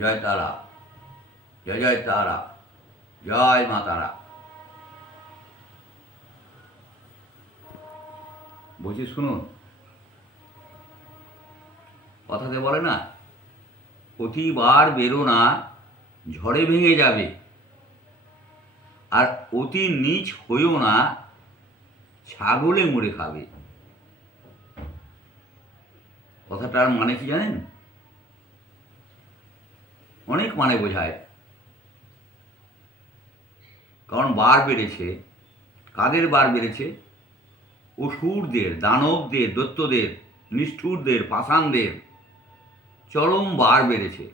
জয় তারা, জয় জয় তারা, জয় মা তারা। বলছি, শুনুন কথাতে বলে না অতিবার বেরো না ঝড়ে ভেঙে যাবে, আর অতি নিচ হইও না ছাগলে মুড়ে খাবে। কথাটার মানে কি জানেন? অনেক মানে বোঝায়। কারণ বার বেড়েছে, কাদের বার বেড়েছে? অসুরদের, দানবদের, দৈত্যদের, নিষ্ঠুরদের, পাষাণদের চরম বার বেড়েছে।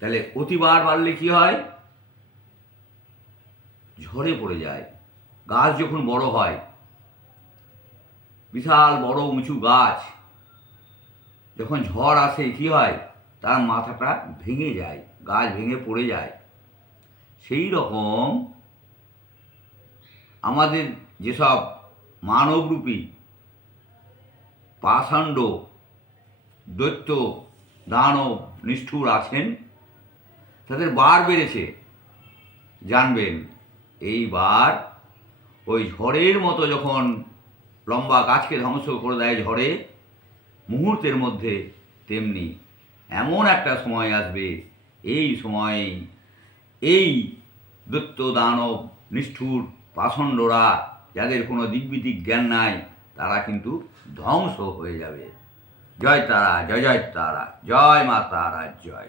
তাহলে অতিবার বাড়লে কি হয়? ঝরে পড়ে যায়। গাছ যখন বড় হয়, বিশাল বড় উঁচু গাছ, যখন ঝড় আসে কি হয়? তার মাথাটা ভেঙে যায়, গাছ ভেঙে পড়ে যায়। সেই রকম আমাদের যেসব মানবরূপী পাষাণ্ড দৈত্য দানব নিষ্ঠুর আছেন, তাদের বার বেড়েছে। জানবেন, এইবার ওই ঝড়ের মতো যখন লম্বা গাছকে ধ্বংস করে দেয় ঝড়ে, মুহূর্তের মধ্যে তেমনি এমন একটা সময় আসবে, এই সময়ে এই দৈত্য দানব নিষ্ঠুর পাষণ্ডরা, যাদের কোনো দিগ্বিদিক জ্ঞান নাই, তারা কিন্তু ধ্বংস হয়ে যাবে। জয় তারা, জয় জয় তারা, জয় মা তারা, জয়।